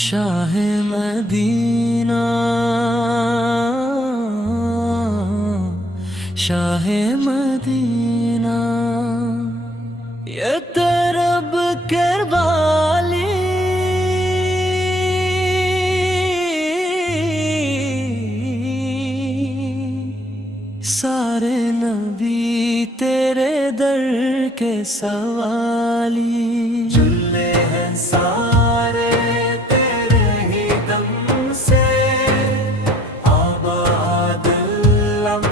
شاہ مدینہ، شاہ مدینہ، یہ طرب کروالی، سارے نبی تیرے در کے سوالی، جلے ہیں سارے تیرے ہی دم سے، آباد علم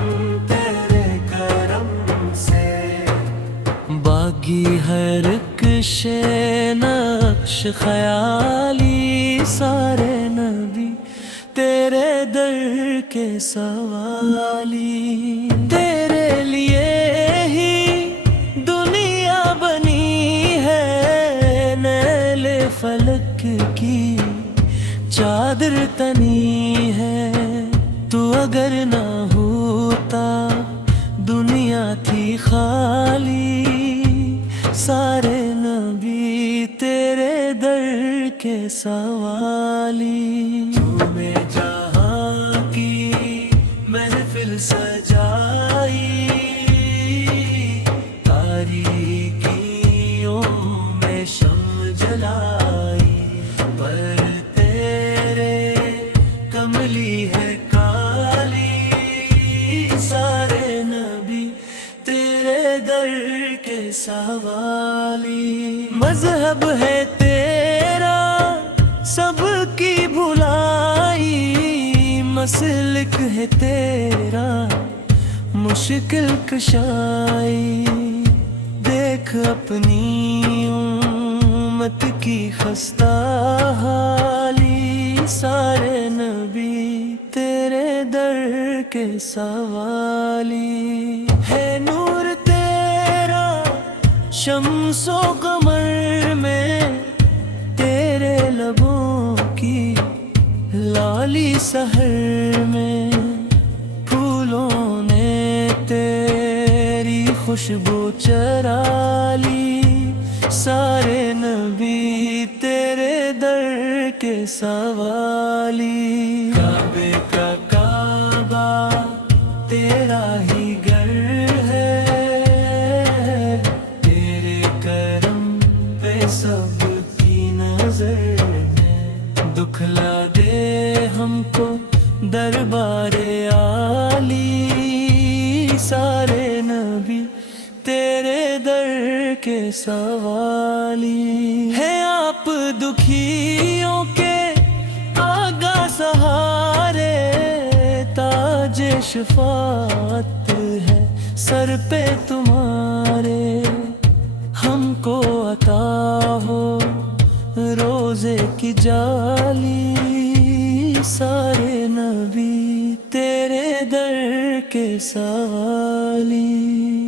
تیرے کرم سے، باغی ہر کش نقش خیالی، سارے نبی تیرے در کے سوالی، تیرے لیے ہی دنیا بنی ہے، نیل فلک کی چادر تنی ہے، تو اگر نہ ہوتا دنیا تھی خالی، سارے نبی تیرے در کے سوالی، تمہیں جہاں کی محفل سجائی، تاریکیوں میں شمع جلائی، پر تیرے کملی ہے کالی، سارے نبی تیرے در کے سوالی، مذہب ہے تیرا سب کی بھلائی، مسلک ہے تیرا مشکل کشائی، دیکھ اپنی امت کی خستہ حالی، سارے نبی تیرے در کے سوالی، ہے نور تیرا شمس و قمر میں، تیرے لبوں کی لالی سحر میں، پھولوں نے تیری خوشبو چرا لی، سارے نبی تیرے در کے سوالی، کعبے کا کعبہ تیرا ہی گھر ہے، تیرے کرم پہ سب کی نظر ہے، دکھلا دے ہم کو دربار عالی، سارے نبی تیرے در کے سوالی، ہے آپ دکھیوں کے آگاہ سہارے، تاج شفاعت ہے سر پہ تمہارے، ہم کو عطا ہو روزے کی جالی، سارے نبی تیرے در کے سوالی۔